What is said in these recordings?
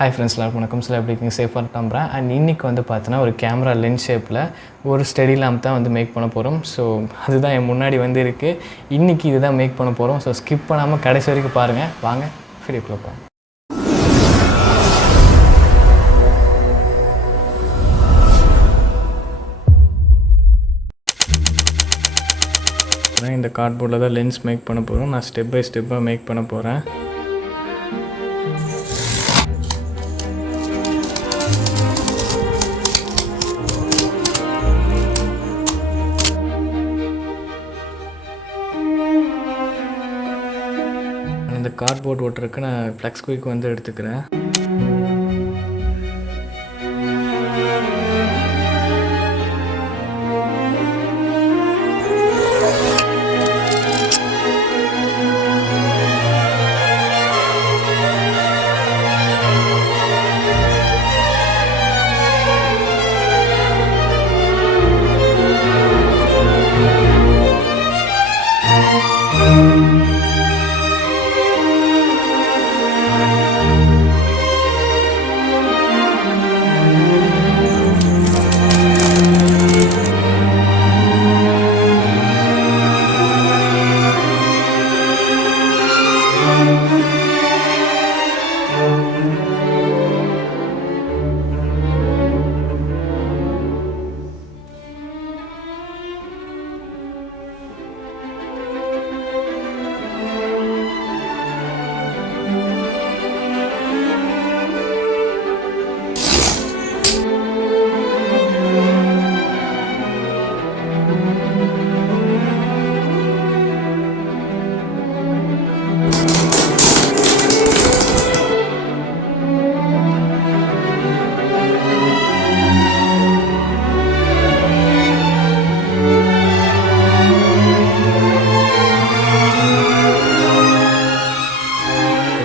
Hi friends, எல்லாருக்கும் வணக்கம். சில எப்படி இருக்கீங்க? சேஃபாக நம்புறேன். அண்ட் இன்றைக்கி வந்து பார்த்தீங்கன்னா ஒரு கேமரா லென்ஸ் ஷேப்பில் ஒரு ஸ்டெடி லேம்ப் தான் வந்து மேக் பண்ண போகிறோம். ஸோ அதுதான் என் முன்னாடி வந்து இருக்குது. இன்றைக்கி இதுதான் மேக் பண்ண போகிறோம். ஸோ ஸ்கிப் பண்ணாமல் கடைசி வரைக்கும் பாருங்கள். வாங்க வீடியோக்குள்ளே போவோம். இந்த கார்ட்போர்டில் தான் லென்ஸ் மேக் பண்ண போகிறோம். நான் ஸ்டெப் பை ஸ்டெப்பாக மேக் பண்ண போகிறேன். இந்த கார்ட்போர்ட் ஓட்டுறதுக்கு நான் ஃப்ளெக்ஸ் குயிக் வந்து எடுத்துக்கிறேன்.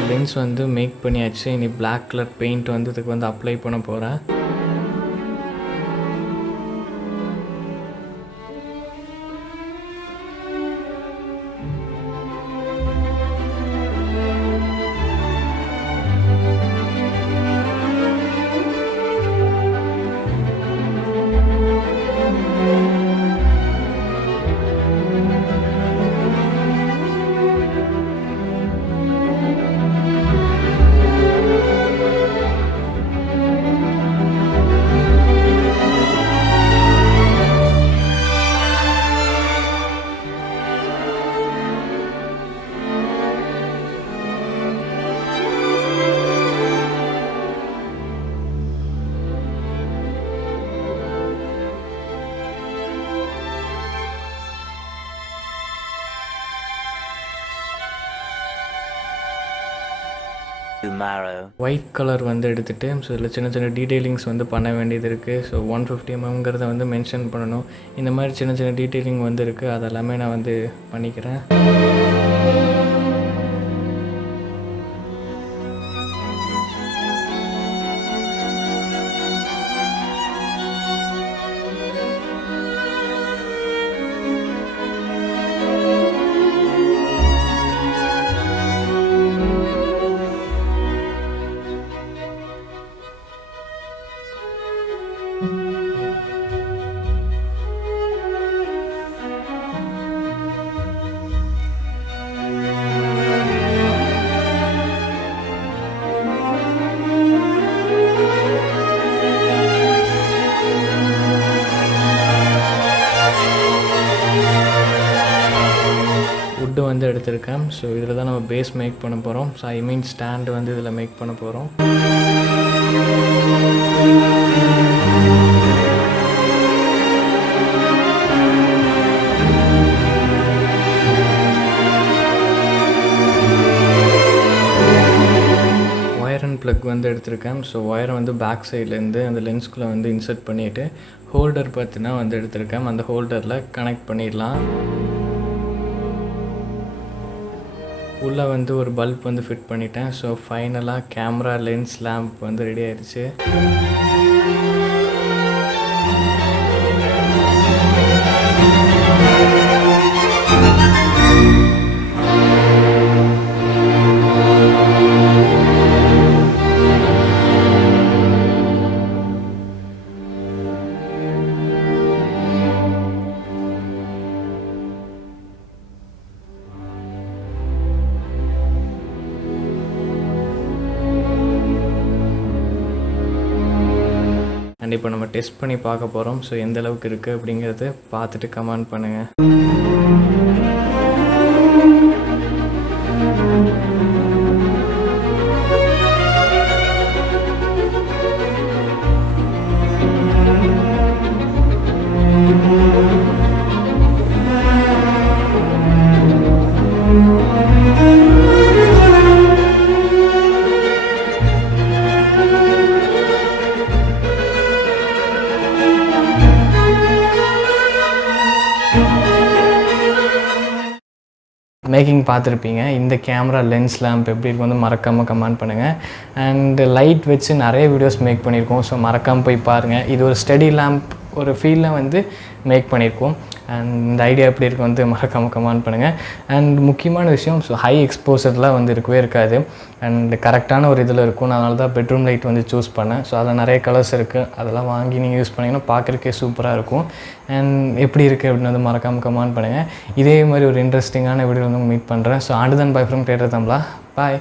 லென்ஸ் வந்து மேக் பண்ணியாச்சு. இனி பிளாக் கலர் பெயிண்ட் வந்து இதுக்கு வந்து அப்ளை பண்ண போகிறேன். ஒயிட் கலர் வந்து எடுத்துகிட்டு ஸோ இதில் சின்ன சின்ன டீட்டெயிலிங்ஸ் வந்து பண்ண வேண்டியது இருக்குது. ஸோ 150 mmங்கிறத வந்து மென்ஷன் பண்ணணும். இந்த மாதிரி சின்ன சின்ன டீட்டெயிலிங் வந்து இருக்குது. அதெல்லாமே நான் வந்து பண்ணிக்கிறேன். வுட்டு வந்து எடுத்திருக்கேன். ஸோ இதில் தான் நம்ம பேஸ் மேக் பண்ண போகிறோம். ஸோ ஐ மீன் ஸ்டாண்டு வந்து இதில் மேக் பண்ண போகிறோம். ஒயர் அண்ட் ப்ளக் வந்து எடுத்திருக்கேன். ஸோ ஒயரை வந்து பேக் சைட்லேருந்து அந்த லென்ஸ்குள்ளே வந்து இன்சர்ட் பண்ணிவிட்டு ஹோல்டர் பார்த்தினா வந்து எடுத்திருக்கேன். அந்த ஹோல்டரில் கனெக்ட் பண்ணிடலாம். உள்ளே வந்து ஒரு பல்ப் வந்து ஃபிட் பண்ணிட்டேன். ஸோ ஃபைனலாக கேமரா லென்ஸ் லேம்ப் வந்து ரெடி ஆயிடுச்சு. அண்ட் இப்போ நம்ம டெஸ்ட் பண்ணி பார்க்க போகிறோம். ஸோ எந்த அளவுக்கு இருக்குது அப்படிங்கிறது பார்த்துட்டு கமெண்ட் பண்ணுங்கள். மேக்கிங் பார்த்துருப்பீங்க. இந்த கேமரா லென்ஸ் லேம்ப் எப்படி இருக்கு வந்து மறக்காமல் கமெண்ட் பண்ணுங்கள். அண்ட் லைட் வச்சு நிறைய வீடியோஸ் மேக் பண்ணியிருக்கோம். ஸோ மறக்காமல் போய் பாருங்கள். இது ஒரு ஸ்டடி லேம்ப் ஒரு ஃபீலில் வந்து மேக் பண்ணியிருக்கோம். அண்ட் இந்த ஐடியா எப்படி இருக்குது வந்து மறக்காமல் கமெண்ட் பண்ணுங்கள். அண்ட் முக்கியமான விஷயம், ஸோ ஹை எக்ஸ்போசர்லாம் வந்து இருக்கவே இருக்காது. அண்ட் கரெக்டான ஒரு இதில் இருக்கும். நான் அதனால தான் பெட்ரூம் லைட் வந்து சூஸ் பண்ணேன். ஸோ அதில் நிறைய கலர்ஸ் இருக்குது. அதெல்லாம் வாங்கி நீங்கள் யூஸ் பண்ணிங்கன்னா பார்க்குறக்கே சூப்பராக இருக்கும். அண்ட் எப்படி இருக்குது அப்படின்னு வந்து மறக்காமல் கமெண்ட் பண்ணுங்கள். இதே மாதிரி ஒரு இன்ட்ரெஸ்டிங்கான வீடியோ வந்து மீட் பண்ணுறேன். So and then by from creator Tamizha. Bye.